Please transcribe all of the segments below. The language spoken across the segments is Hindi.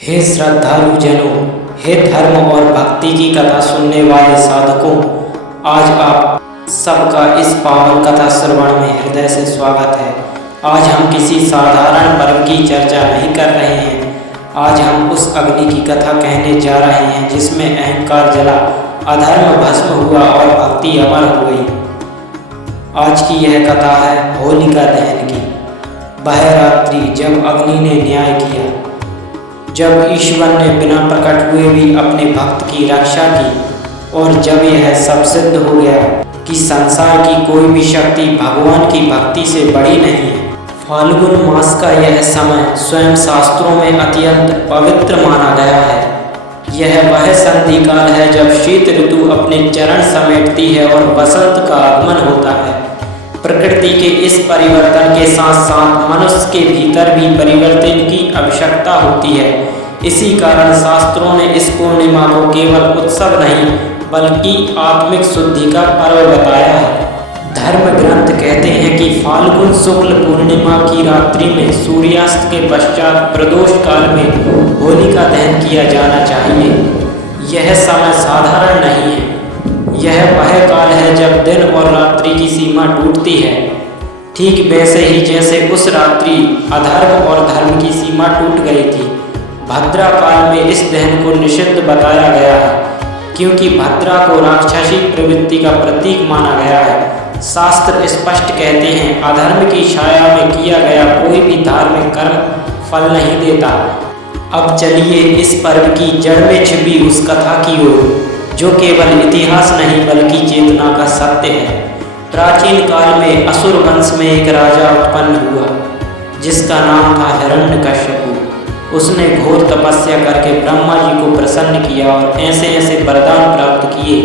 हे श्रद्धालु जनों, हे धर्म और भक्ति की कथा सुनने वाले साधकों, आज आप सबका इस पावन कथा श्रवण में हृदय से स्वागत है। आज हम किसी साधारण पर्व की चर्चा नहीं कर रहे हैं। आज हम उस अग्नि की कथा कहने जा रहे हैं जिसमें अहंकार जला, अधर्म भस्म हुआ और भक्ति अमर हो गई। आज की यह कथा है होलिका दहन की। वह रात्रि जब अग्नि ने न्याय किया, जब ईश्वर ने बिना प्रकट हुए भी अपने भक्त की रक्षा की और जब यह सब सिद्ध हो गया कि संसार की कोई भी शक्ति भगवान की भक्ति से बड़ी नहीं है। फाल्गुन मास का यह समय स्वयं शास्त्रों में अत्यंत पवित्र माना गया है। यह वह संधि काल है जब शीत ऋतु अपने चरण समेटती है और बसंत का आगमन होता है। प्रकृति के इस परिवर्तन के साथ साथ मनुष्य के भीतर भी परिवर्तन की आवश्यकता होती है। इसी कारण शास्त्रों ने इस पूर्णिमा को केवल उत्सव नहीं बल्कि आत्मिक शुद्धि का पर्व बताया है। धर्म ग्रंथ कहते हैं कि फाल्गुन शुक्ल पूर्णिमा की रात्रि में सूर्यास्त के पश्चात प्रदोष काल में होलिका दहन किया जाना चाहिए। यह समय साधारण नहीं है। यह वह काल है जब दिन और रात्रि की सीमा टूटती है, ठीक वैसे ही जैसे उस रात्रि अधर्म और धर्म की सीमा टूट गई थी। भद्रा काल में इस दहन को निषिद्ध बताया गया है, क्योंकि भद्रा को राक्षसी प्रवृत्ति का प्रतीक माना गया है। शास्त्र स्पष्ट कहते हैं, अधर्म की छाया में किया गया कोई भी धार्मिक कर्म फल नहीं देता। अब चलिए इस पर्व की जड़ में छिपी उस कथा की ओर, जो केवल इतिहास नहीं बल्कि चेतना का सत्य है। प्राचीन काल में असुर वंश में एक राजा उत्पन्न हुआ जिसका नाम था हिरण्यकश्यपु। उसने घोर तपस्या करके ब्रह्मा जी को प्रसन्न किया और ऐसे ऐसे वरदान प्राप्त किए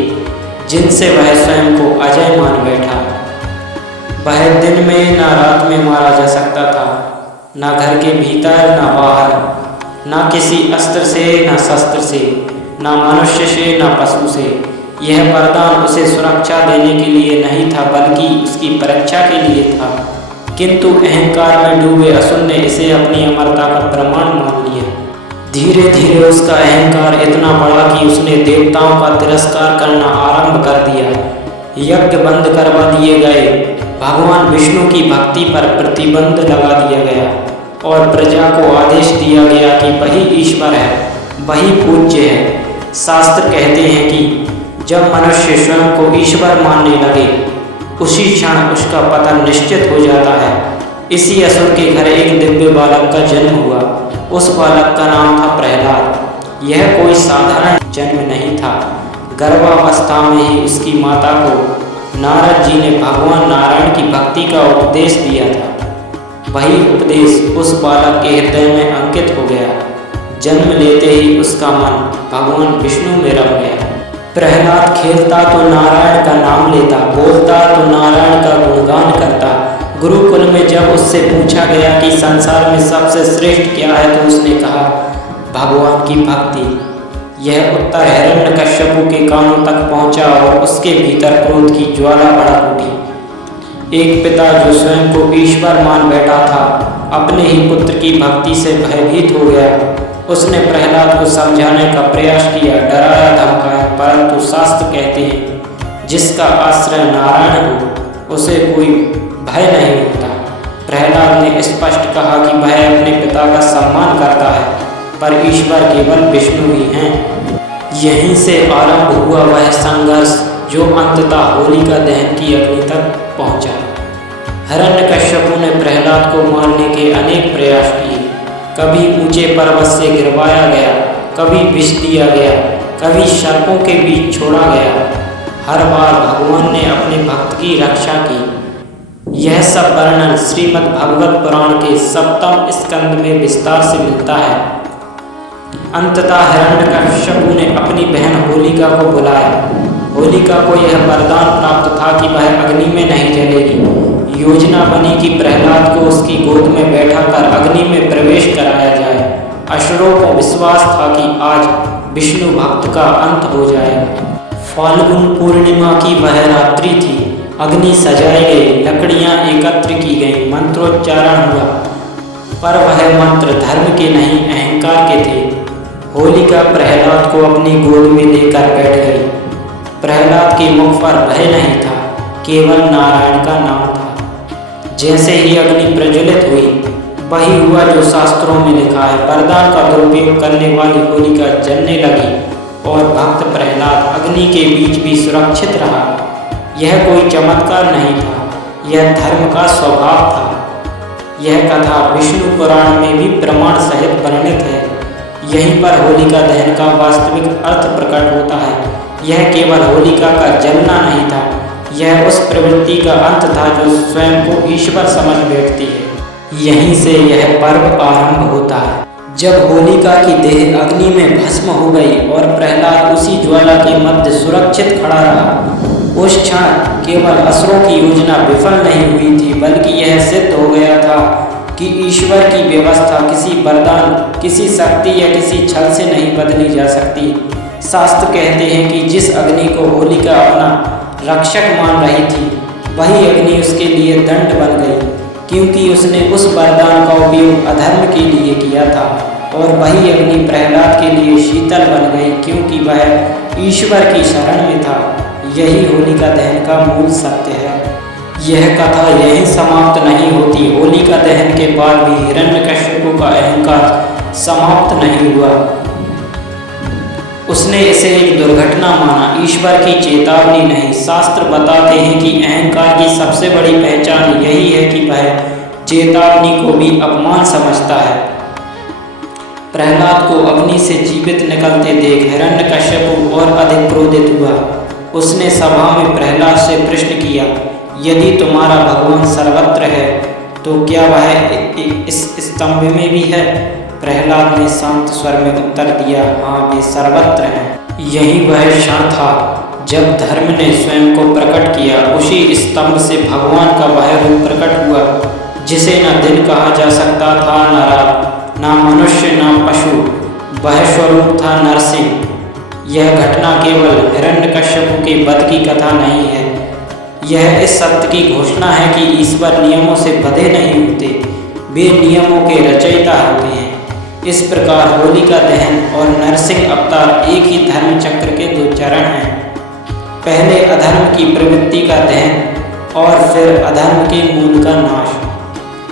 जिनसे वह स्वयं को अजय मान बैठा। वह दिन में ना रात में मारा जा सकता था, ना घर के भीतर ना बाहर, ना किसी अस्त्र से ना शस्त्र से, ना मनुष्य से ना पशु से। यह वरदान उसे सुरक्षा देने के लिए नहीं था बल्कि उसकी परीक्षा के लिए था। किंतु अहंकार में डूबे असुर ने इसे अपनी अमरता का प्रमाण मान लिया। धीरे धीरे उसका अहंकार इतना बढ़ा कि उसने देवताओं का तिरस्कार करना आरंभ कर दिया। यज्ञ बंद करवा दिए गए, भगवान विष्णु की भक्ति पर प्रतिबंध लगा दिया गया और प्रजा को आदेश दिया गया कि वही ईश्वर है, वही पूज्य है। शास्त्र कहते हैं कि जब मनुष्य स्वयं को ईश्वर मानने लगे, उसी क्षण उसका पतन निश्चित हो जाता है। इसी असुर के घर एक दिव्य बालक का जन्म हुआ। उस बालक का नाम था प्रहलाद। यह कोई साधारण जन्म नहीं था। गर्भावस्था में ही उसकी माता को नारद जी ने भगवान नारायण की भक्ति का उपदेश दिया था। वही उपदेश उस बालक के हृदय में अंकित हो गया। जन्म लेते ही उसका मन भगवान विष्णु में रम गया। प्रहलाद खेलता तो नारायण का नाम लेता, बोलता तो नारायण का गुणगान करता। गुरुकुल में जब उससे पूछा गया कि संसार में सबसे श्रेष्ठ क्या है तो उसने कहा, भगवान की भक्ति। यह उत्तर हिरण्यकश्यपु के कानों तक पहुंचा और उसके भीतर क्रोध की ज्वाला भड़क उठी। एक पिता जो स्वयं को ईश्वर मान बैठा था, अपने ही पुत्र की भक्ति से भयभीत हो गया। उसने प्रहलाद को समझाने का प्रयास किया, डराया धमकाया, परंतु शास्त्र कहते हैं जिसका आश्रय नारायण हो उसे कोई भय नहीं होता। प्रहलाद ने स्पष्ट कहा कि वह अपने पिता का सम्मान करता है, पर ईश्वर केवल विष्णु ही हैं। यहीं से आरंभ हुआ वह संघर्ष जो अंततः होलिका दहन की अग्नि तक पहुंचा। हिरण्यकश्यपु ने प्रहलाद को मारने के अनेक प्रयास किए। कभी ऊंचे पर्वत से गिरवाया गया, कभी विष दिया गया, कभी सर्पों के बीच छोड़ा गया। हर बार भगवान ने अपने भक्त की रक्षा की। यह सब वर्णन श्रीमद् भागवत पुराण के 7वें स्कंद में विस्तार से मिलता है। अंततः हिरण्यकश्यपु ने अपनी बहन होलिका को बुलाया। होलिका को यह वरदान प्राप्त था कि वह अग्नि में नहीं जलेगी। योजना बनी कि प्रहलाद को उसकी गोद में बैठाकर अग्नि में प्रवेश कराया जाए। असुरों को विश्वास था कि आज विष्णु भक्त का अंत हो जाएगा। फाल्गुन पूर्णिमा की वह रात्रि थी। अग्नि सजाई गई, लकड़ियां एकत्र की गईं, मंत्रोच्चारण हुआ, पर वह मंत्र धर्म के नहीं अहंकार के थे। होलिका प्रहलाद को अपनी गोद में लेकर बैठ गई। प्रहलाद के मुख पर भय नहीं था, केवल नारायण का नाम था। जैसे ही अग्नि प्रज्वलित हुई, वही हुआ जो शास्त्रों में लिखा है। वरदान का दुरुपयोग करने वाली होलिका जलने लगी और भक्त प्रहलाद अग्नि के बीच भी सुरक्षित रहा। यह कोई चमत्कार नहीं था, यह धर्म का स्वभाव था। यह कथा विष्णु पुराण में भी प्रमाण सहित वर्णित है। यहीं पर होलिका दहन का वास्तविक अर्थ प्रकट होता है। यह केवल होलिका का जलना नहीं था, यह उस प्रवृत्ति का अंत था जो स्वयं को ईश्वर समझ बैठती है। यहीं से यह पर्व आरंभ होता है। जब होलिका की देह अग्नि में भस्म हो गई और प्रहलाद उसी ज्वाला के मध्य सुरक्षित खड़ा रहा, उस क्षण केवल असुरों की योजना विफल नहीं हुई थी, बल्कि यह सिद्ध हो गया था कि ईश्वर की व्यवस्था किसी वरदान, किसी शक्ति या किसी छल से नहीं बदली जा सकती। शास्त्र कहते हैं कि जिस अग्नि को होलिका अपना रक्षक मान रही थी, वही अग्नि उसके लिए दंड बन गई, क्योंकि उसने उस वरदान का उपयोग अधर्म के लिए किया था। और वही अग्नि प्रहलाद के लिए शीतल बन गई, क्योंकि वह ईश्वर की शरण में था। यही होलिका दहन का मूल सत्य है। यह कथा यहीं समाप्त नहीं होती। होलिका दहन के बाद भी हिरण्यकश्यप का अहंकार समाप्त नहीं हुआ। उसने इसे एक दुर्घटना माना, ईश्वर की चेतावनी नहीं। शास्त्र बताते हैं कि अहंकार की सबसे बड़ी पहचान यही है कि वह चेतावनी को भी अपमान समझता है। प्रहलाद को अग्नि से जीवित निकलते देख हिरण्यकश्यप और अधिक क्रोधित हुआ। उसने सभा में प्रहलाद से प्रश्न किया, यदि तुम्हारा भगवान सर्वत्र है तो क्या वह इस स्तंभ में भी है? प्रहलाद ने शांत स्वर में उत्तर दिया, हाँ, वे सर्वत्र हैं। यही वह क्षण था जब धर्म ने स्वयं को प्रकट किया। उसी स्तंभ से भगवान का वह रूप प्रकट हुआ जिसे न दिन कहा जा सकता था, न रात, न मनुष्य, न पशु। वह स्वरूप था नरसिंह। यह घटना केवल हिरण्यकश्यप के वध की कथा नहीं है, यह इस सत्य की घोषणा है कि ईश्वर नियमों से बंधे नहीं होते, वे नियमों के रचयिता होते हैं। इस प्रकार होलिका दहन और नरसिंह अवतार एक ही धर्म चक्र के दो चरण हैं। पहले अधर्म की प्रवृत्ति का दहन और फिर अधर्म के मूल का नाश।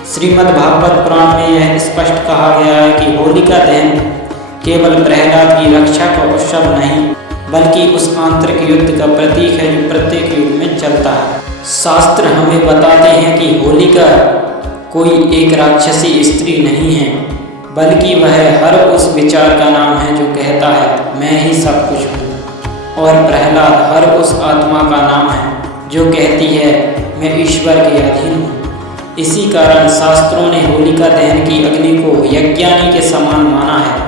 श्रीमद् भागवत पुराण में यह स्पष्ट कहा गया है कि होलिका दहन केवल प्रहलाद की रक्षा का उत्सव नहीं, बल्कि उस आंतरिक युद्ध का प्रतीक है जो प्रत्येक युग में चलता है। शास्त्र हमें बताते हैं कि होलिका कोई एक राक्षसी स्त्री नहीं है, बल्कि वह हर उस विचार का नाम है जो कहता है मैं ही सब कुछ हूँ। और प्रहलाद हर उस आत्मा का नाम है जो कहती है मैं ईश्वर के अधीन हूँ। इसी कारण शास्त्रों ने होलिका दहन की अग्नि को यज्ञाग्नि के समान माना है।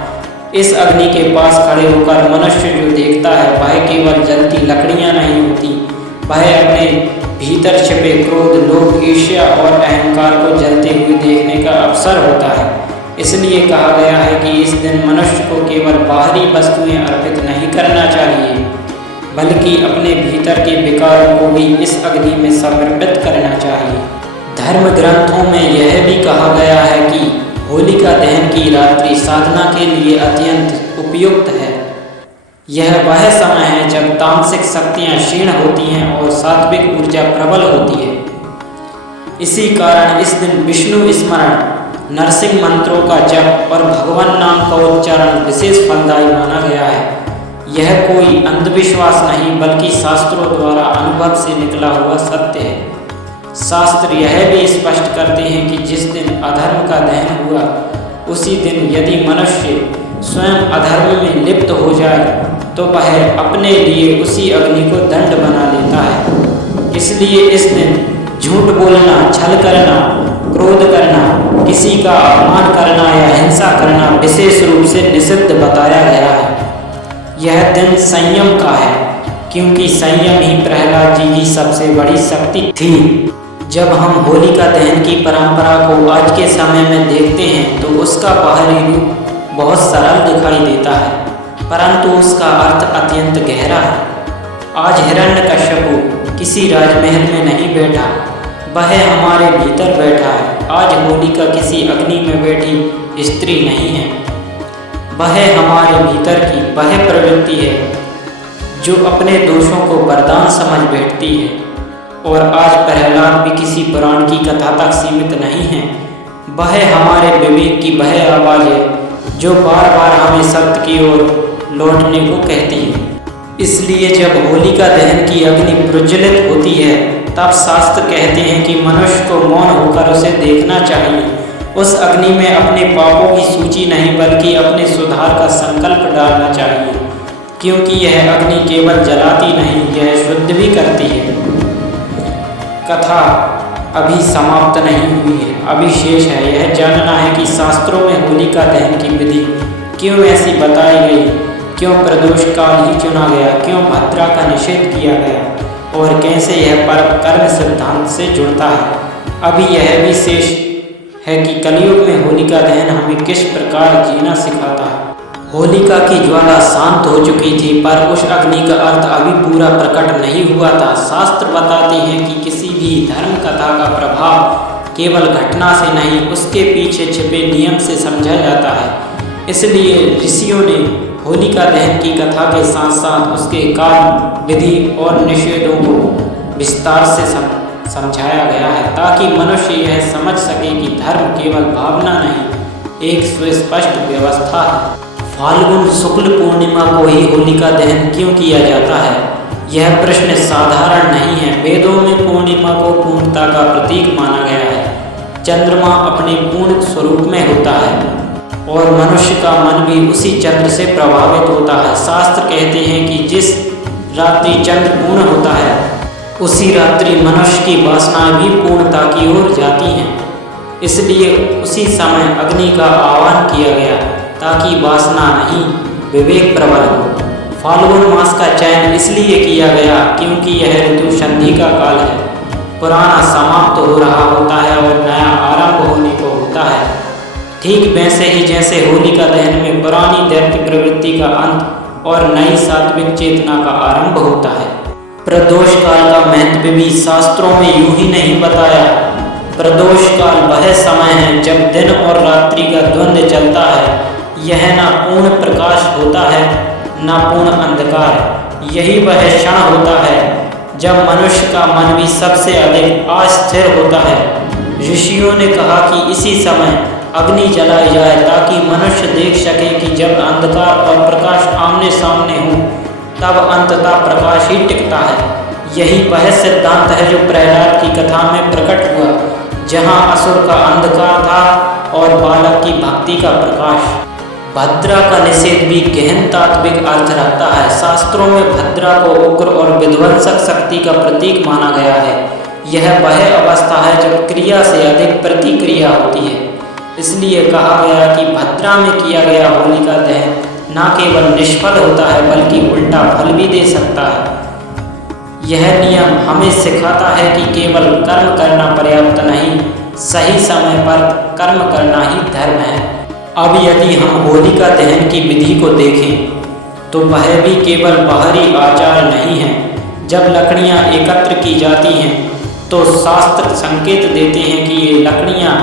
इस अग्नि के पास खड़े होकर मनुष्य जो देखता है वह केवल जलती लकड़ियां नहीं होती, वह अपने भीतर छिपे क्रोध, लोभ, ईर्ष्या और अहंकार को जलते हुए देखने का अवसर होता है। इसलिए कहा गया है कि इस दिन मनुष्य को केवल बाहरी वस्तुएं अर्पित नहीं करना चाहिए, बल्कि अपने भीतर के विकारों को भी इस अग्नि में समर्पित करना चाहिए। धर्म ग्रंथों में यह भी कहा गया है कि होलिका दहन की रात्रि साधना के लिए अत्यंत उपयुक्त है। यह वह समय है जब तामसिक शक्तियाँ क्षीण होती हैं और सात्विक ऊर्जा प्रबल होती है। इसी कारण इस दिन विष्णु स्मरण, नरसिंह मंत्रों का जप और भगवान नाम का उच्चारण विशेष फलदायी माना गया है। यह कोई अंधविश्वास नहीं, बल्कि शास्त्रों द्वारा अनुभव से निकला हुआ सत्य है। शास्त्र यह भी स्पष्ट करते हैं कि जिस दिन अधर्म का दहन हुआ, उसी दिन यदि मनुष्य स्वयं अधर्म में लिप्त हो जाए तो वह अपने लिए उसी अग्नि को दंड बना लेता है। इसलिए इस दिन झूठ बोलना, छल करना, क्रोध करना, किसी का अपमान करना या हिंसा करना विशेष रूप से निषिद्ध बताया गया है। यह दिन संयम का है, क्योंकि संयम ही प्रहलाद जी की सबसे बड़ी शक्ति थी। जब हम होलिका दहन की परंपरा को आज के समय में देखते हैं तो उसका बाहरी रूप बहुत सरल दिखाई देता है, परंतु उसका अर्थ अत्यंत गहरा है। आज हिरण्यकश्यप किसी राजमहल में नहीं बैठा, वह हमारे भीतर बैठा है। आज होलिका किसी अग्नि में बैठी स्त्री नहीं है, वह हमारे भीतर की वह प्रवृत्ति है जो अपने दोषों को वरदान समझ बैठती है। और आज प्रहलाद भी किसी पुराण की कथा तक सीमित नहीं है। वह हमारे विवेक की वह आवाज़ है जो बार बार हमें सत्य की ओर लौटने को कहती है। इसलिए जब होलिका दहन की अग्नि प्रज्वलित होती है तब शास्त्र कहते हैं कि मनुष्य को मौन होकर उसे देखना चाहिए। उस अग्नि में अपने पापों की सूची नहीं बल्कि अपने सुधार का संकल्प डालना चाहिए, क्योंकि यह अग्नि केवल जलाती नहीं, यह शुद्ध भी करती है। कथा अभी समाप्त नहीं हुई है, अभी शेष है यह जानना है कि शास्त्रों में होलिका दहन की विधि क्यों ऐसी बताई गई, क्यों प्रदोष काल ही चुना गया, क्यों भद्रा का निषेध किया गया और कैसे यह पर्व कर्म सिद्धांत से जुड़ता है। अभी यह भी शेष है कि कलयुग में होलिका दहन हमें किस प्रकार जीना सिखाता है। होलिका की ज्वाला शांत हो चुकी थी, पर उस अग्नि का अर्थ अभी पूरा प्रकट नहीं हुआ था। शास्त्र बताते हैं कि किसी भी धर्म कथा का प्रभाव केवल घटना से नहीं, उसके पीछे छिपे नियम से समझा जाता है। इसलिए ऋषियों ने होलिका दहन की कथा के साथ साथ उसके काल, विधि और निषेधों को विस्तार से समझाया गया है, ताकि मनुष्य यह समझ सके कि धर्म केवल भावना नहीं, एक सुस्पष्ट व्यवस्था है। फाल्गुन शुक्ल पूर्णिमा को ही होलिका दहन क्यों किया जाता है? यह प्रश्न साधारण नहीं है। वेदों में पूर्णिमा को पूर्णता का प्रतीक माना गया है। चंद्रमा अपने पूर्ण स्वरूप में होता है और मनुष्य का मन भी उसी चंद्र से प्रभावित होता है। शास्त्र कहते हैं कि जिस रात्रि चंद्र पूर्ण होता है उसी रात्रि मनुष्य की वासनाएं भी पूर्णता की ओर जाती हैं। इसलिए उसी समय अग्नि का आह्वान किया गया ताकि वासना नहीं, विवेक प्रबल हो। फाल्गुन मास का चयन इसलिए किया गया क्योंकि यह ऋतु संधि का काल है। पुराना समाप्त हो रहा होता है और नया आरंभ होने को होता है। ठीक वैसे ही जैसे होलिका दहन में पुरानी दैत्य प्रवृत्ति का अंत और नई सात्विक चेतना का आरंभ होता है। प्रदोष काल का महत्व भी शास्त्रों में यूं ही नहीं बताया। प्रदोष काल वह समय है जब दिन और रात्रि का द्वंद्व चलता है। यह ना पूर्ण प्रकाश होता है ना पूर्ण अंधकार। यही वह क्षण होता है जब मनुष्य का मन भी सबसे अधिक अस्थिर होता है। ऋषियों ने कहा कि इसी समय अग्नि जलाई जाए ताकि मनुष्य देख सके कि जब अंधकार और प्रकाश आमने सामने हो तब अंततः प्रकाश ही टिकता है। यही वह सिद्धांत है जो प्रहलाद की कथा में प्रकट हुआ, जहाँ असुर का अंधकार था और बालक की भक्ति का प्रकाश। भद्रा का निषेध भी गहन तात्विक अर्थ रखता है। शास्त्रों में भद्रा को उग्र और विध्वंसक शक्ति का प्रतीक माना गया है। यह वह अवस्था है जब क्रिया से अधिक प्रतिक्रिया होती है। इसलिए कहा गया कि भद्रा में किया गया होलिका दहन न केवल निष्फल होता है बल्कि उल्टा फल भी दे सकता है। यह नियम हमें सिखाता है कि केवल कर्म करना पर्याप्त नहीं, सही समय पर कर्म करना ही धर्म है। अब यदि हम होलिका दहन की विधि को देखें तो वह भी केवल बाहरी आचार नहीं है। जब लकड़ियां एकत्र की जाती हैं तो शास्त्र संकेत देते हैं कि ये लकड़ियां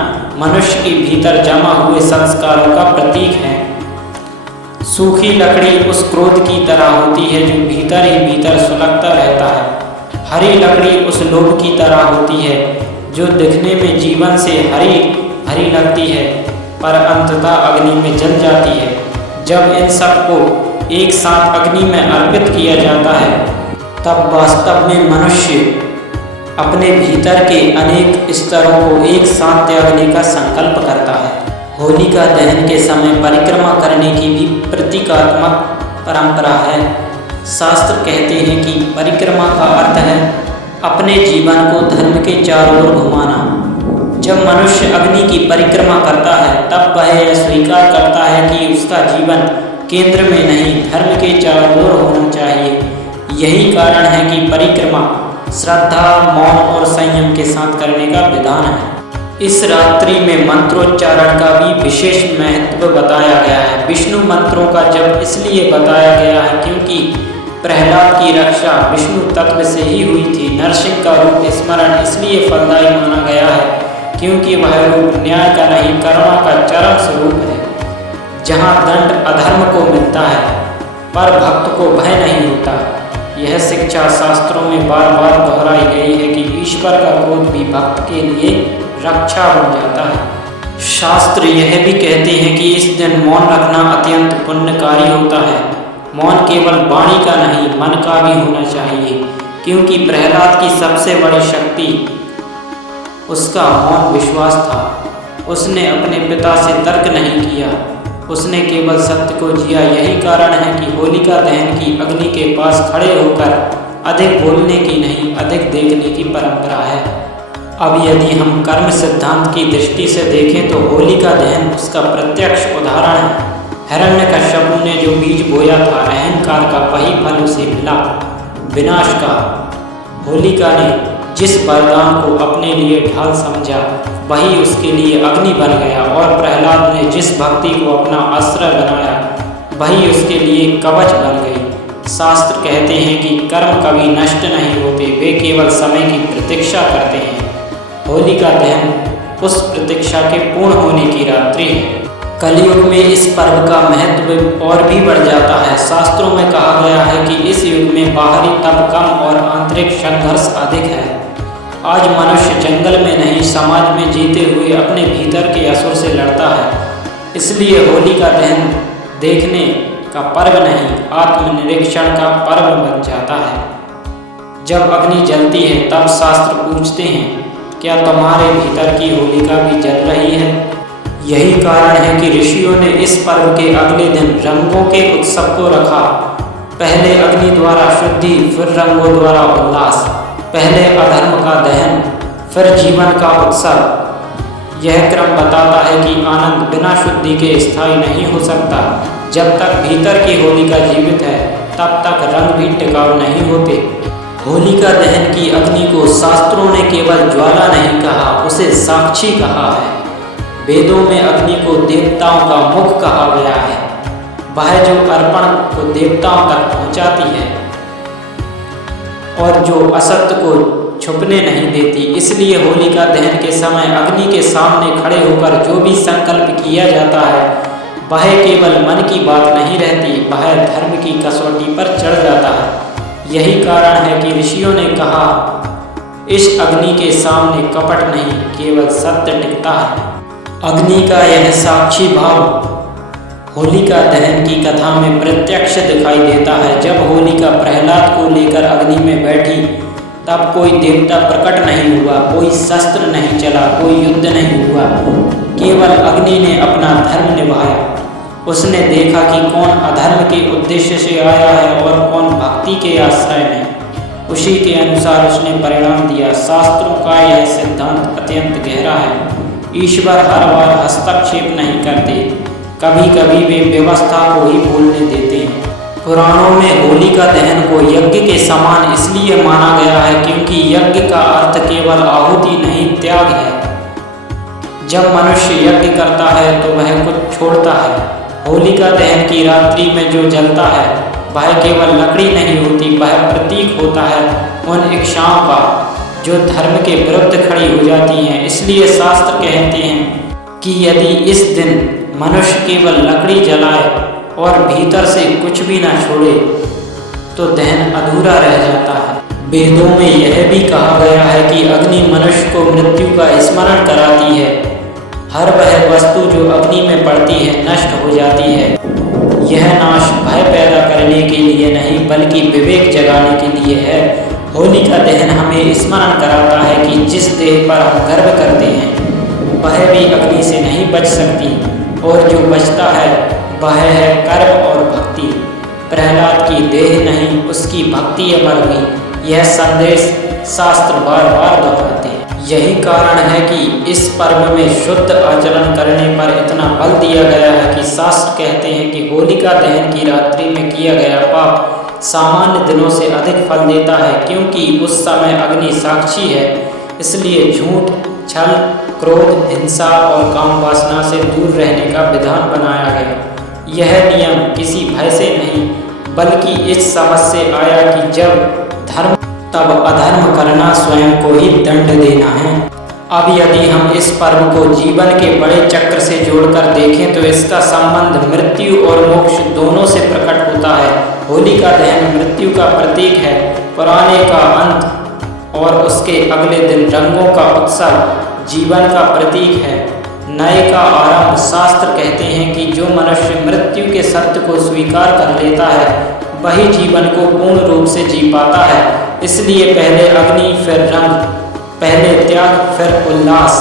मनुष्य के भीतर जमा हुए संस्कारों का प्रतीक हैं। सूखी लकड़ी उस क्रोध की तरह होती है जो भीतर ही भीतर सुलगता रहता है। हरी लकड़ी उस लोभ की तरह होती है जो दिखने में जीवन से हरी हरी लगती है पर अंततः अग्नि में जल जाती है। जब इन सब को एक साथ अग्नि में अर्पित किया जाता है तब वास्तव में मनुष्य अपने भीतर के अनेक स्तरों को एक साथ त्यागने का संकल्प करता है। होलिका दहन के समय परिक्रमा करने की भी प्रतीकात्मक परंपरा है। शास्त्र कहते हैं कि परिक्रमा का अर्थ है अपने जीवन को धर्म के चारों ओर घुमाना। जब मनुष्य अग्नि की परिक्रमा करता है तब वह यह स्वीकार करता है कि उसका जीवन केंद्र में नहीं, धर्म के चारों ओर होना चाहिए। यही कारण है कि परिक्रमा श्रद्धा, मौन और संयम के साथ करने का विधान है। इस रात्रि में मंत्रोच्चारण का भी विशेष महत्व बताया गया है। विष्णु मंत्रों का जप इसलिए बताया गया है क्योंकि प्रहलाद की रक्षा विष्णु तत्व से ही हुई थी। नरसिंह का रूप स्मरण इसलिए फलदायी माना गया है क्योंकि वह रूप न्याय का नहीं, करुणा का चरम स्वरूप है। जहाँ दंड अधर्म को मिलता है पर भक्त को भय नहीं होता। यह शिक्षा शास्त्रों में बार बार दोहराई गई है कि ईश्वर का क्रोध भी भक्त के लिए रक्षा बन जाता है। शास्त्र यह भी कहते हैं कि इस दिन मौन रखना अत्यंत पुण्यकारी होता है। मौन केवल वाणी का नहीं मन का भी होना चाहिए, क्योंकि प्रहलाद की सबसे बड़ी शक्ति उसका मौन विश्वास था। उसने अपने पिता से तर्क नहीं किया, उसने केवल सत्य को जिया। यही कारण है कि होलिका दहन की अग्नि के पास खड़े होकर अधिक बोलने की नहीं अधिक देखने की परंपरा है। अब यदि हम कर्म सिद्धांत की दृष्टि से देखें तो होलिका दहन उसका प्रत्यक्ष उदाहरण है। हिरण्यकश्यप ने जो बीज बोया था अहंकार का, वही फल उसे मिला, विनाश का। होलिका ने जिस वरदान को अपने लिए ढाल समझा वही उसके लिए अग्नि बन गया, और प्रहलाद ने जिस भक्ति को अपना आश्रय बनाया वही उसके लिए कवच बन गई। शास्त्र कहते हैं कि कर्म कभी नष्ट नहीं होते, वे केवल समय की प्रतीक्षा करते हैं। होलिका दहन उस प्रतीक्षा के पूर्ण होने की रात्रि है। कलयुग में इस पर्व का महत्व और भी बढ़ जाता है। शास्त्रों में कहा गया है कि इस युग में बाहरी तप कम और आंतरिक संघर्ष अधिक है। आज मनुष्य जंगल में नहीं समाज में जीते हुए अपने भीतर के असुर से लड़ता है। इसलिए होलिका दहन देखने का पर्व नहीं आत्मनिरीक्षण का पर्व बन जाता है। जब अग्नि जलती है तब शास्त्र पूछते हैं, क्या तुम्हारे भीतर की होलिका भी जल रही है? यही कारण है कि ऋषियों ने इस पर्व के अगले दिन रंगों के उत्सव को रखा। पहले अग्नि द्वारा शुद्धि, फिर रंगों द्वारा उल्लास। पहले अधर्म का दहन, फिर जीवन का उत्सव। यह क्रम बताता है कि आनंद बिना शुद्धि के स्थायी नहीं हो सकता। जब तक भीतर की होलिका जीवित है तब तक रंग भी टिकाऊ नहीं होते। होलिका दहन की अग्नि को शास्त्रों ने केवल ज्वाला नहीं कहा, उसे साक्षी कहा है। वेदों में अग्नि को देवताओं का मुख कहा गया है। वह जो अर्पण को देवताओं तक पहुंचाती है और जो असत्य को छुपने नहीं देती। इसलिए होलिका दहन के समय अग्नि के सामने खड़े होकर जो भी संकल्प किया जाता है वह केवल मन की बात नहीं रहती, वह धर्म की कसौटी पर चढ़ जाता है। यही कारण है कि ऋषियों ने कहा, इस अग्नि के सामने कपट नहीं केवल सत्य टिकता है। अग्नि का यह साक्षी भाव होलिका दहन की कथा में प्रत्यक्ष दिखाई देता है। जब होलिका प्रहलाद को लेकर अग्नि में बैठी तब कोई देवता प्रकट नहीं हुआ, कोई शस्त्र नहीं चला, कोई युद्ध नहीं हुआ, केवल अग्नि ने अपना धर्म निभाया। उसने देखा कि कौन अधर्म के उद्देश्य से आया है और कौन भक्ति के आश्रय में। उसी के अनुसार उसने परिणाम दिया। शास्त्रों का यह सिद्धांत अत्यंत गहरा है। ईश्वर हर बार हस्तक्षेप नहीं करते, कभी कभी वे व्यवस्था को ही बोलने देते हैं। पुराणों में होलिका दहन को यज्ञ के समान इसलिए माना गया है क्योंकि यज्ञ का अर्थ केवल आहुति नहीं त्याग है। जब मनुष्य यज्ञ करता है तो वह कुछ छोड़ता है। होलिका दहन की रात्रि में जो जलता है वह केवल लकड़ी नहीं होती, वह प्रतीक होता है उन इच्छाओं का जो धर्म के विरुद्ध खड़ी हो जाती हैं। इसलिए शास्त्र कहते हैं कि यदि इस दिन मनुष्य केवल लकड़ी जलाए और भीतर से कुछ भी ना छोड़े तो दहन अधूरा रह जाता है। वेदों में यह भी कहा गया है कि अग्नि मनुष्य को मृत्यु का स्मरण कराती है। हर वह वस्तु जो अग्नि में पड़ती है नष्ट हो जाती है। यह नाश भय पैदा करने के लिए नहीं बल्कि विवेक जगाने के लिए है। होलिका दहन हमें स्मरण कराता है कि जिस देह पर हम गर्व करते हैं वह भी अग्नि से नहीं बच सकती, और जो बचता है वह है कर्म और भक्ति। प्रहलाद की देह नहीं उसकी भक्ति अमर हुई। यह संदेश शास्त्र बार बार दोहराते हैं। यही कारण है कि इस पर्व में शुद्ध आचरण करने पर इतना बल दिया गया है कि शास्त्र कहते हैं कि होलिका दहन की रात्रि में किया गया पाप सामान्य दिनों से अधिक फल देता है, क्योंकि उस समय अग्नि साक्षी है। इसलिए झूठ, छल, क्रोध, हिंसा और काम वासना से दूर रहने का विधान बनाया गया। यह नियम किसी भय से नहीं बल्कि इस समझ से आया कि जब धर्म तब अधर्म करना स्वयं को ही दंड देना है। अब यदि हम इस पर्व को जीवन के बड़े चक्र से जोड़कर देखें तो इसका संबंध मृत्यु और मोक्ष दोनों से प्रकट होता है। होलिका दहन मृत्यु का प्रतीक है, पुराने का अंत और उसके अगले दिन रंगों का उत्सव जीवन का प्रतीक है, नए का आरंभ। शास्त्र कहते हैं कि जो मनुष्य मृत्यु के सत्य को स्वीकार कर लेता है वही जीवन को पूर्ण रूप से जी पाता है। इसलिए पहले अग्नि फिर रंग, पहले त्याग फिर उल्लास,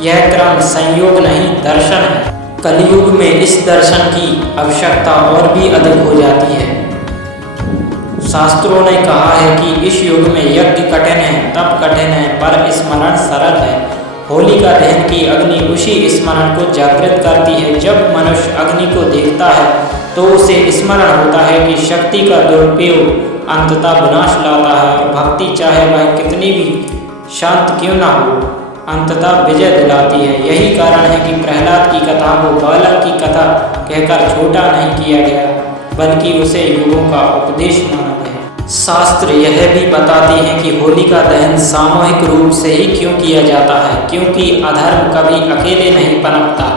यह क्रम संयोग नहीं दर्शन है। कलयुग में इस दर्शन की आवश्यकता और भी अधिक हो जाती है। शास्त्रों ने कहा है कि इस युग में यज्ञ कठिन है, तप कठिन है, पर स्मरण सरल है। होलिका दहन की अग्नि उसी स्मरण को जागृत करती है। जब मनुष्य अग्नि को देखता है तो उसे स्मरण होता है कि शक्ति का दुरुपयोग अंततः विनाश लाता है और भक्ति चाहे वह कितनी भी शांत क्यों ना हो, अंततः विजय दिलाती है। यही कारण है कि प्रहलाद की कथा को बालक की कथा कहकर छोटा नहीं किया गया, बल्कि उसे युगों का उपदेश माना गया। शास्त्र यह भी बताते हैं कि होलिका दहन सामूहिक रूप से ही क्यों किया जाता है, क्योंकि अधर्म कभी अकेले नहीं पनपता,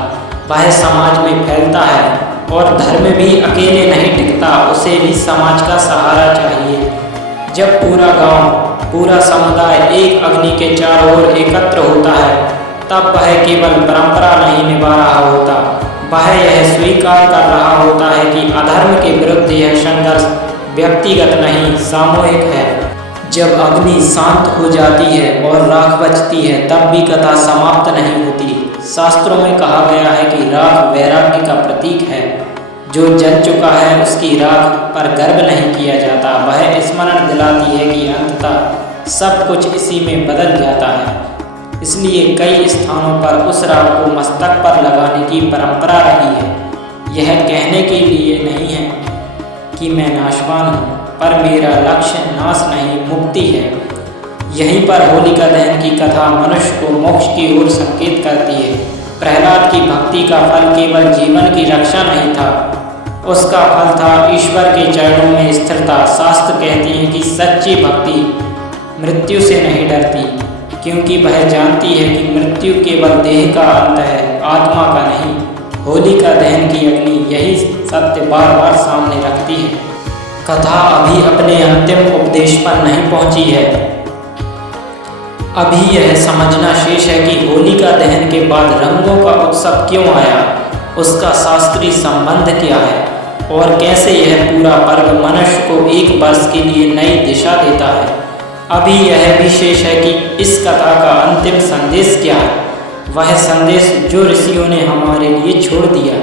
वह समाज में फैलता है, और धर्म भी अकेले नहीं टिकता, उसे भी समाज का सहारा चाहिए। जब पूरा गांव, पूरा समुदाय एक अग्नि के चारों ओर एकत्र होता है तब वह केवल परंपरा नहीं निभा रहा होता, वह यह स्वीकार कर रहा होता है कि अधर्म के विरुद्ध यह संघर्ष व्यक्तिगत नहीं सामूहिक है। जब अग्नि शांत हो जाती है और राख बचती है तब भी कथा समाप्त नहीं होती। शास्त्रों में कहा गया है कि राख वैराग्य का प्रतीक है। जो जल चुका है उसकी राख पर गर्व नहीं किया जाता, वह स्मरण दिलाती है कि अंततः सब कुछ इसी में बदल जाता है। इसलिए कई स्थानों पर उस राख को मस्तक पर लगाने की परंपरा रही है। यह कहने के लिए नहीं है कि मैं नाशवान हूँ, पर मेरा लक्ष्य नाश नहीं मुक्ति है। यहीं पर होलिका दहन की कथा मनुष्य को मोक्ष की ओर संकेत करती है। प्रहलाद की भक्ति का फल केवल जीवन की रक्षा नहीं था, उसका फल था ईश्वर के चरणों में स्थिरता। शास्त्र कहती हैं कि सच्ची भक्ति मृत्यु से नहीं डरती, क्योंकि वह जानती है कि मृत्यु केवल देह का अंत है, आत्मा का नहीं। होलिका दहन की अग्नि यही सत्य बार बार सामने रखती है। कथा अभी अपने अंतिम उपदेश पर नहीं पहुंची है। अभी यह समझना शेष है कि होलिका दहन के बाद रंगों का उत्सव क्यों आया, उसका शास्त्रीय संबंध क्या है और कैसे यह पूरा पर्व मनुष्य को एक वर्ष के लिए नई दिशा देता है। अभी यह भी शेष है कि इस कथा का अंतिम संदेश क्या है, वह संदेश जो ऋषियों ने हमारे लिए छोड़ दिया।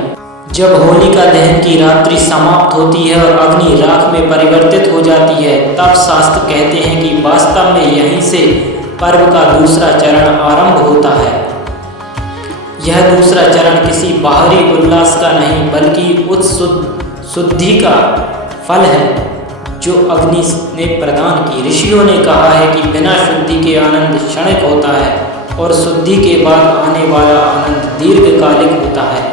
जब होलिका दहन की रात्रि समाप्त होती है और अग्नि राख में परिवर्तित हो जाती है, तब शास्त्र कहते हैं कि वास्तव में यहीं से पर्व का दूसरा चरण आरंभ होता है। यह दूसरा चरण किसी बाहरी उल्लास का नहीं, बल्कि उस शुद्धि का फल है जो अग्नि ने प्रदान की। ऋषियों ने कहा है कि बिना शुद्धि के आनंद क्षणिक होता है और शुद्धि के बाद आने वाला आनंद दीर्घकालिक होता है।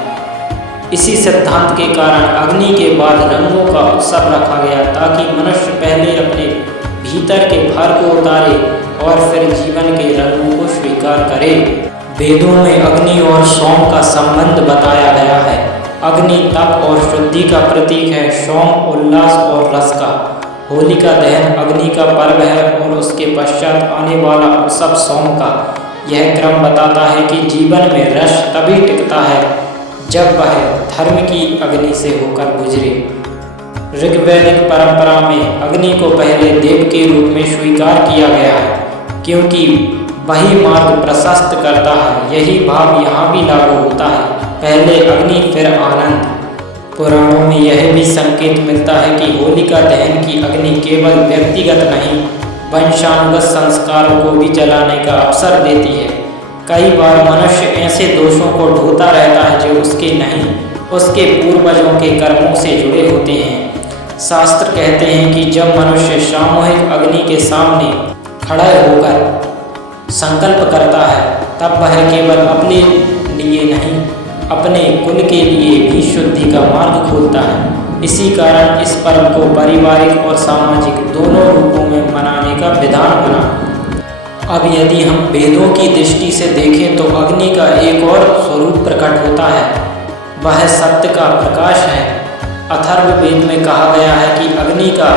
इसी सिद्धांत के कारण अग्नि के बाद रंगों का उत्सव रखा गया, ताकि मनुष्य पहले अपने भीतर के भार को उतारे और फिर जीवन के रंगों को स्वीकार करे। वेदों में अग्नि और सोम का संबंध बताया गया है। अग्नि तप और शुद्धि का प्रतीक है, सोम उल्लास और रस का। होलिका दहन अग्नि का पर्व है और उसके पश्चात आने वाला उत्सव सोम का। यह क्रम बताता है कि जीवन में रस तभी टिकता है जब वह धर्म की अग्नि से होकर गुजरे। ऋग्वैदिक परंपरा में अग्नि को पहले देव के रूप में स्वीकार किया गया है, क्योंकि वही मार्ग प्रशस्त करता है। यही भाव यहाँ भी लागू होता है, पहले अग्नि फिर आनंद। पुराणों में यह भी संकेत मिलता है कि होलिका दहन की अग्नि केवल व्यक्तिगत नहीं, वंशानुगत संस्कारों को भी जलाने का अवसर देती है। कई बार मनुष्य ऐसे दोषों को ढोता रहता है जो उसके नहीं, उसके पूर्वजों के कर्मों से जुड़े होते हैं। शास्त्र कहते हैं कि जब मनुष्य सामूहिक अग्नि के सामने खड़ा होकर संकल्प करता है, तब वह केवल अपने लिए नहीं, अपने कुल के लिए भी शुद्धि का मार्ग खोलता है। इसी कारण इस पर्व को पारिवारिक और सामाजिक दोनों रूपों में मनाने का विधान बना। अब यदि हम वेदों की दृष्टि से देखें तो अग्नि का एक और स्वरूप प्रकट होता है, वह सत्य का प्रकाश है। अथर्ववेद में कहा गया है कि अग्नि का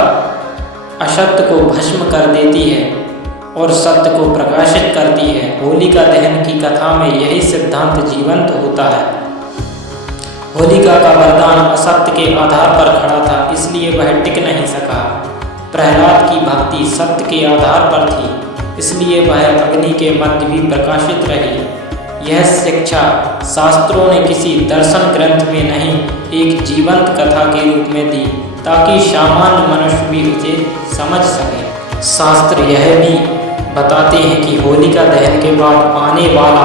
असत्य को भस्म कर देती है और सत्य को प्रकाशित करती है। होलिका दहन की कथा में यही सिद्धांत जीवंत होता है। होलिका का वरदान असत्य के आधार पर खड़ा था, इसलिए वह टिक नहीं सका। प्रहलाद की भक्ति सत्य के आधार पर थी, इसलिए वह अग्नि के मध्य भी प्रकाशित रही। यह शिक्षा शास्त्रों ने किसी दर्शन ग्रंथ में नहीं, एक जीवंत कथा के रूप में दी, ताकि सामान्य मनुष्य भी उसे समझ सके। शास्त्र यह भी बताते हैं कि होलिका दहन के बाद आने वाला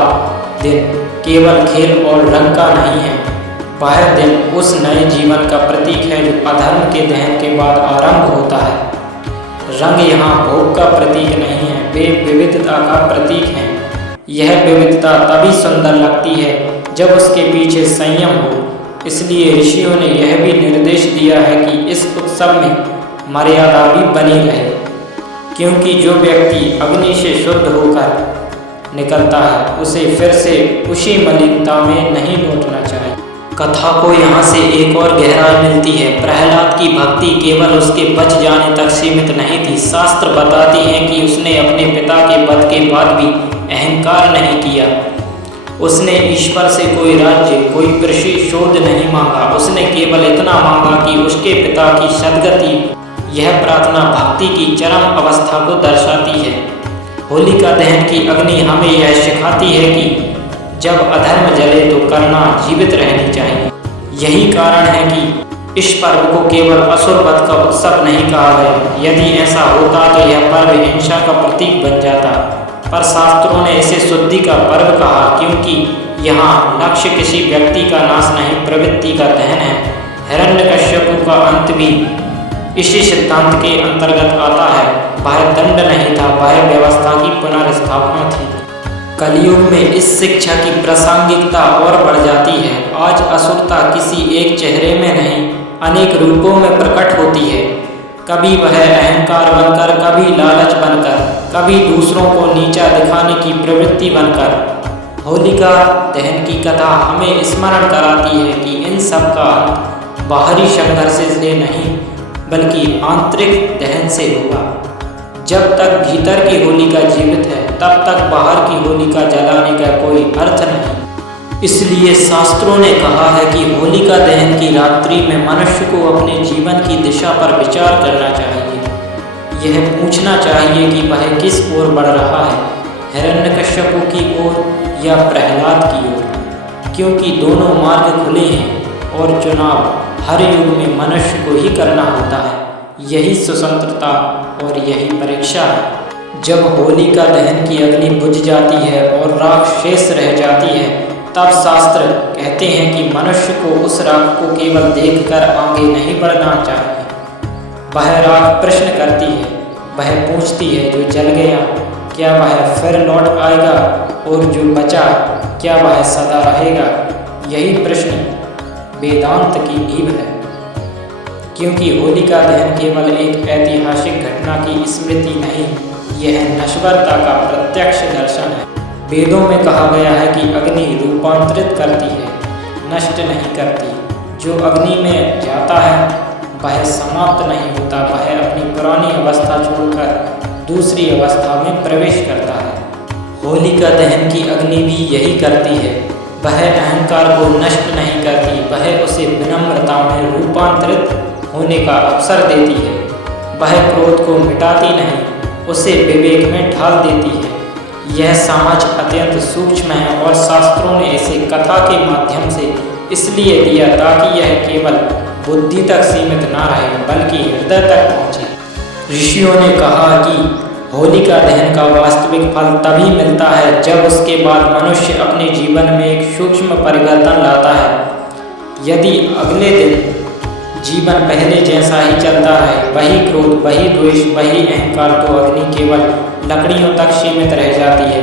दिन केवल खेल और रंग का नहीं है। वह दिन उस नए जीवन का प्रतीक है जो अधर्म के दहन के बाद आरंभ होता है। रंग यहाँ भोग का प्रतीक नहीं है, वे विविधता का प्रतीक हैं। यह विविधता तभी सुंदर लगती है जब उसके पीछे संयम हो। इसलिए ऋषियों ने यह भी निर्देश दिया है कि इस उत्सव में मर्यादा भी बनी रहे, क्योंकि जो व्यक्ति अग्नि से शुद्ध होकर निकलता है उसे फिर से उसी मलिनता में नहीं लौटना चाहिए। कथा को यहाँ से एक और गहराई मिलती है। प्रहलाद की भक्ति केवल उसके बच जाने तक सीमित नहीं थी। शास्त्र बताते हैं कि उसने अपने पिता के वध के बाद भी अहंकार नहीं किया। उसने ईश्वर से कोई राज्य, कोई प्रतिशोध नहीं मांगा। उसने केवल इतना मांगा कि उसके पिता की सद्गति। यह प्रार्थना भक्ति की चरम अवस्था को दर्शाती है। होलिका दहन की अग्नि हमें यह सिखाती है कि जब अधर्म जले तो करुणा जीवित रहनी चाहिए। यही कारण है कि इस पर्व को केवल असुर वध का उत्सव नहीं कहा गया। यदि ऐसा होता तो यह पर्व हिंसा का प्रतीक बन जाता, पर शास्त्रों ने इसे शुद्धि का पर्व कहा, क्योंकि यहाँ लक्ष्य किसी व्यक्ति का नाश नहीं, प्रवृत्ति का दहन है। हिरण्यकश्यप का अंत भी इसी सिद्धांत के अंतर्गत आता है। वह दंड नहीं था, वह व्यवस्था की पुनर्स्थापना थी। कलयुग में इस शिक्षा की प्रासंगिकता और बढ़ जाती है। आज असुरता किसी एक चेहरे में नहीं, अनेक रूपों में प्रकट होती है। कभी वह अहंकार बनकर, कभी लालच बनकर, कभी दूसरों को नीचा दिखाने की प्रवृत्ति बनकर। होलिका दहन की कथा हमें स्मरण कराती है कि इन सब का अंत बाहरी संघर्ष से नहीं, बल्कि आंतरिक दहन से होगा। जब तक भीतर की होलिका जीवित है, तब तक बाहर की होलिका जलाने का कोई अर्थ नहीं। इसलिए शास्त्रों ने कहा है कि होलिका दहन की रात्रि में मनुष्य को अपने जीवन की दिशा पर विचार करना चाहिए। यह पूछना चाहिए कि वह किस ओर बढ़ रहा है, हिरण्यकश्यप की ओर या प्रहलाद की ओर, क्योंकि दोनों मार्ग खुले हैं और चुनाव हर युग में मनुष्य को ही करना होता है। यही स्वतंत्रता और यही परीक्षा है। जब होलिका दहन की अग्नि बुझ जाती है और राख शेष रह जाती है, तब शास्त्र कहते हैं कि मनुष्य को उस राख को केवल देखकर आगे नहीं बढ़ना चाहिए। वह राख प्रश्न करती है, वह पूछती है, जो जल गया क्या वह फिर लौट आएगा, और जो बचा क्या वह सदा रहेगा? यही प्रश्न वेदांत की नींव है, क्योंकि होलिका दहन केवल एक ऐतिहासिक घटना की स्मृति नहीं, यह नश्वरता का प्रत्यक्ष दर्शन है। वेदों में कहा गया है कि अग्नि रूपांतरित करती है, नष्ट नहीं करती। जो अग्नि में जाता है वह समाप्त नहीं होता, वह अपनी पुरानी अवस्था छोड़कर दूसरी अवस्था में प्रवेश करता है। होलिका दहन की अग्नि भी यही करती है। वह अहंकार को नष्ट नहीं करती, वह उसे विनम्रता में रूपांतरित होने का अवसर देती है। वह क्रोध को मिटाती नहीं, उसे विवेक में ढाल देती है। यह समझ अत्यंत सूक्ष्म है और शास्त्रों ने इसे कथा के माध्यम से इसलिए दिया ताकि यह केवल बुद्धि तक सीमित ना रहे, बल्कि हृदय तक पहुँचे। ऋषियों ने कहा कि होलिका दहन का वास्तविक फल तभी मिलता है जब उसके बाद मनुष्य अपने जीवन में एक सूक्ष्म परिवर्तन लाता है। यदि अगले दिन जीवन पहले जैसा ही चलता है, वही क्रोध, वही द्वेष, वही अहंकार, तो अग्नि केवल लकड़ियों तक सीमित रह जाती है।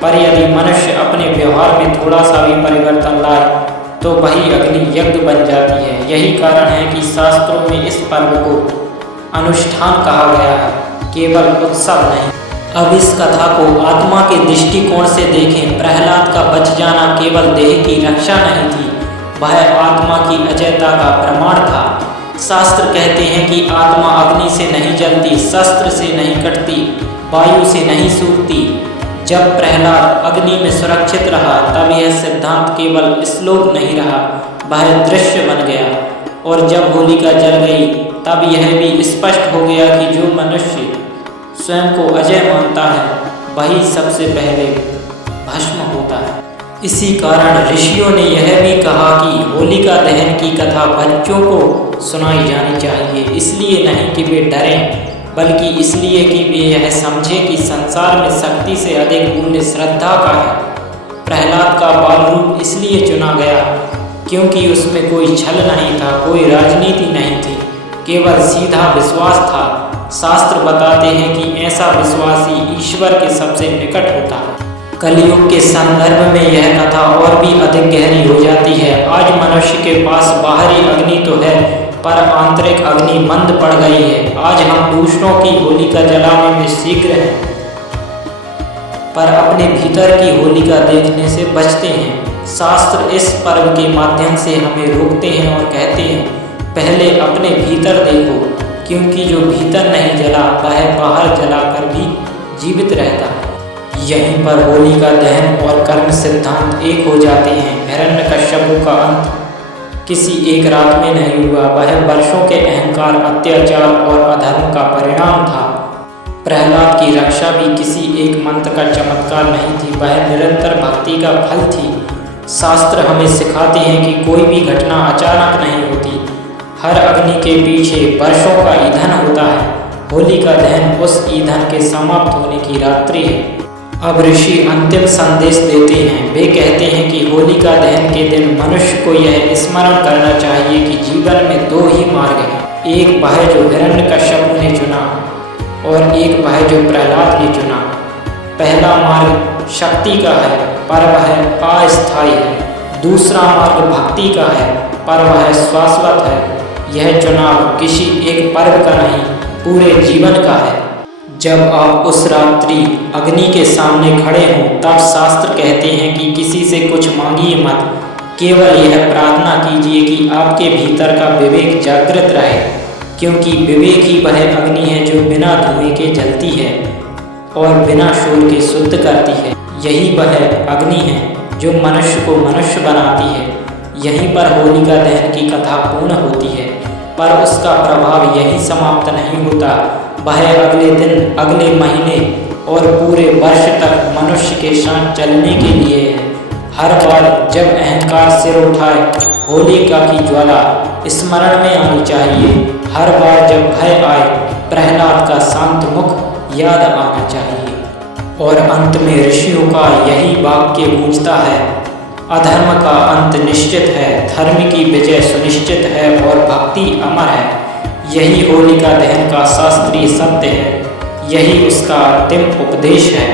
पर यदि मनुष्य अपने व्यवहार में थोड़ा सा भी परिवर्तन लाए तो वही अग्नि यज्ञ बन जाती है। यही कारण है कि शास्त्रों में इस पर्व को अनुष्ठान कहा गया है, केवल उत्सव नहीं। अब इस कथा को आत्मा के दृष्टिकोण से देखें। प्रहलाद का बच जाना केवल देह की रक्षा नहीं थी, वह आत्मा की अजयता का प्रमाण था। शास्त्र कहते हैं कि आत्मा अग्नि से नहीं जलती, शस्त्र से नहीं कटती, वायु से नहीं सूखती। जब प्रहलाद अग्नि में सुरक्षित रहा तब यह सिद्धांत केवल श्लोक नहीं रहा, वह दृश्य बन गया। और जब होलिका जल गई तब यह भी स्पष्ट हो गया कि जो मनुष्य स्वयं को अजय मानता है वही सबसे पहले भस्म होता है। इसी कारण ऋषियों ने यह भी कहा कि होलिका दहन की कथा बच्चों को सुनाई जानी चाहिए, इसलिए नहीं कि वे डरें, बल्कि इसलिए कि वे यह समझें कि संसार में शक्ति से अधिक मूल्य श्रद्धा का है। प्रहलाद का बाल रूप इसलिए चुना गया क्योंकि उसमें कोई छल नहीं था, कोई राजनीति नहीं थी, केवल सीधा विश्वास था। शास्त्र बताते हैं कि ऐसा विश्वास ही ईश्वर के सबसे निकट होता है। कलयुग के संदर्भ में यह कथा और भी अधिक गहरी हो जाती है। आज मनुष्य के पास बाहरी अग्नि तो है, पर आंतरिक अग्नि मंद पड़ गई है। आज हम दूसरों की होलिका जलाने में शीघ्र हैं, पर अपने भीतर की होलिका देखने से बचते हैं। शास्त्र इस पर्व के माध्यम से हमें रोकते हैं और कहते हैं, पहले अपने भीतर देखो, क्योंकि जो भीतर नहीं जला वह बाहर जलाकर भी जीवित रहता है। यहीं पर होलिका दहन और कर्म सिद्धांत एक हो जाते हैं। हिरण्यकश्यप का अंत किसी एक रात में नहीं हुआ, वह वर्षों के अहंकार, अत्याचार और अधर्म का परिणाम था। प्रहलाद की रक्षा भी किसी एक मंत्र का चमत्कार नहीं थी, वह निरंतर भक्ति का फल थी। शास्त्र हमें सिखाते हैं कि कोई भी घटना अचानक नहीं होती, हर अग्नि के पीछे वर्षों का ईंधन होता है। होलिका दहन उस ईंधन के समाप्त होने की रात्रि है। अब ऋषि अंतिम संदेश देते हैं। वे कहते हैं कि होलिका दहन के दिन मनुष्य को यह स्मरण करना चाहिए कि जीवन में दो ही मार्ग हैं, एक वह जो हिरण्यकश्यप ने चुना और एक वह जो प्रहलाद ने चुना। पहला मार्ग शक्ति का है, पर वह अस्थायी है। दूसरा मार्ग भक्ति का है, पर वह शाश्वत है। यह चुनाव किसी एक पर्व का नहीं, पूरे जीवन का है। जब आप उस रात्रि अग्नि के सामने खड़े हों तब शास्त्र कहते हैं कि किसी से कुछ मांगिए मत, केवल यह प्रार्थना कीजिए कि आपके भीतर का विवेक जागृत रहे, क्योंकि विवेक ही वह अग्नि है जो बिना धुएं के जलती है और बिना शोर के शुद्ध करती है। यही वह अग्नि है जो मनुष्य को मनुष्य बनाती है। यहीं पर होलिका दहन की कथा पूर्ण होती है, पर उसका प्रभाव यही समाप्त नहीं होता। वह अगले दिन, अगले महीने और पूरे वर्ष तक मनुष्य के साथ चलने के लिए है। हर बार जब अहंकार सिर उठाए, होलिका की ज्वाला स्मरण में आनी चाहिए। हर बार जब भय आए, प्रहलाद का शांत मुख याद आना चाहिए। और अंत में ऋषियों का यही वाक्य गूंजता है, अधर्म का अंत निश्चित है, धर्म की विजय सुनिश्चित है और भक्ति अमर है। यही होलिका दहन का शास्त्रीय सत्य है, यही उसका अंतिम उपदेश है।